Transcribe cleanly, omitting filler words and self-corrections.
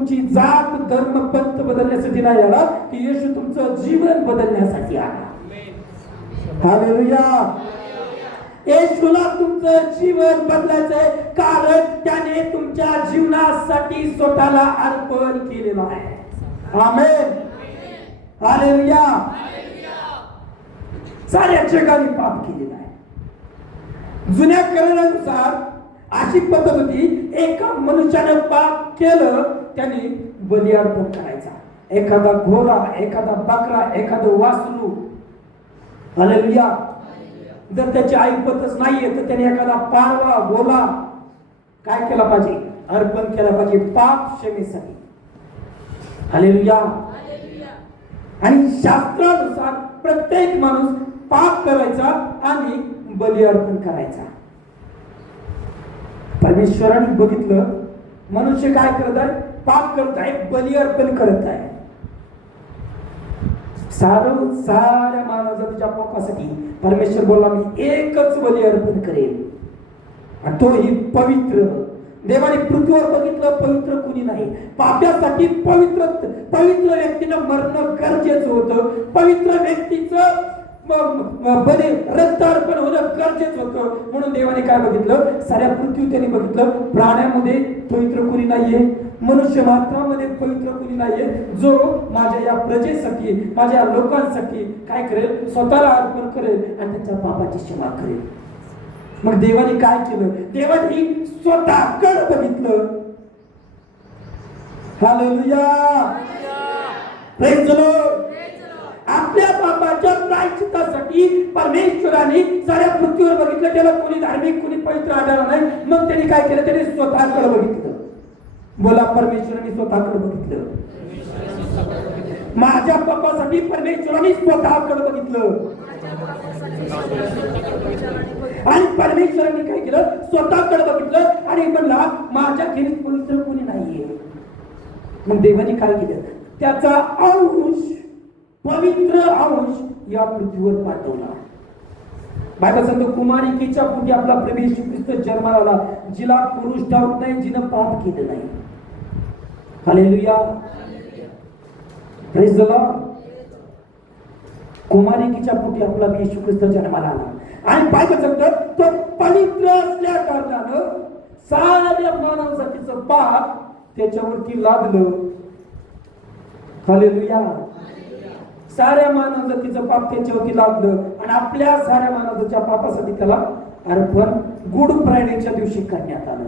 तुमची जात धर्म पंथ बदलण्यासाठी नाही आला, की येशू तुमचं जीवन बदलण्यासाठी आला. हालेलुया. येशूला तुमचं जीवन बदलायचंय, कारण त्याने तुमच्या जीवनासाठी स्वतःला अर्पण केलेलं आहे. आमेन. हालेलुया. साऱ्या जगाने पाप केलेलं आहे. जुन्या करारानुसार अशी पद्धत होती, एका मनुष्याने पाप केलं त्याने बली अर्पण करायचा. एखादा घोडा, एखादा बकरा, एखादं वासरू. हालेलुया. जर त्याची ऐपतच नाहीये तर त्याने एखादा पारवा, गोला काय केला पाहिजे? अर्पण केला पाहिजे पाप क्षमेसाठी. हालेलुया. आणि शास्त्रानुसार प्रत्येक माणूस पाप करायचा आणि बली अर्पण करायचा. परमेश्वराने बघितलं मनुष्य काय करत आहे? पाप करत आहे, बली अर्पण करत आहे. साऱ्या मानवजातीच्या पापासाठी परमेश्वर बोलला, मी एकच बली अर्पण करेल, आणि तो ही पवित्र. देवाने पृथ्वीवर बघितलं, पवित्र कुणी नाही. पाप्यासाठी पवित्र व्यक्तीनं मरणं गरजेचं होतं. पवित्र व्यक्तीचं बरे रक्त अर्पण होणं गरजेचं होतं. म्हणून देवाने काय बघितलं? साऱ्या पृथ्वी त्यांनी बघितलं, प्राण्यामध्ये पवित्र कुणी नाहीये, मनुष्य मात्रामध्ये पवित्र कुणी नाहीये, जो माझ्या या प्रजेसाठी, माझ्या लोकांसाठी काय करेल? स्वतःला अर्पण करेल आणि त्यांच्या पापाची क्षमा करेल. मग देवाने काय केलं? देवाने स्वतःकडे बघितलं. हालेलुया. Praise the Lord. आपल्या पापाच्या प्रायश्चित्तासाठी परमेश्वराने साऱ्या पृथ्वीवर बघितलं. त्याला कोणी धार्मिक, कोणी पवित्र आढळला नाही. मग त्यांनी काय केलं? त्याने स्वतःकडे बघितलं. बोला, परमेश्वराने स्वतःकडे बघितलं. माझ्या पापासाठी परमेश्वराने स्वतःकडे बघितलं. आणि परमेश्वराने काय केलं? स्वतःकडे बघितलं आणि म्हणला, माझ्या खेरीज पवित्र कोणी नाहीये. मग देवाने काय केलं? त्याचा अंश, पवित्र अंश या पृथ्वीवर पाठवला. बायबल सांगतो, कुमारिकेच्या पोटी आपला प्रभू येशू ख्रिस्त जन्माला आला, जिला पुरुष ठाऊक नाही, जिनं पाप केलं नाही. हालेलुया. Praise the Lord. कुमारिकेच्या पोटी आपला येशू ख्रिस्त जन्माला आला, आणि बायबल सांगतो तो पवित्र असल्या कारणानं साऱ्या मानवजातीचं पाप त्याच्यावरती लादलं. हालेलुया. साऱ्या मानवजातीचं पाप त्याच्यावरती लादलं, आणि आपल्या साऱ्या मानवजातीच्या पापासाठी त्याला अर्पण गुड फ्रायडेच्या दिवशी करण्यात आलं.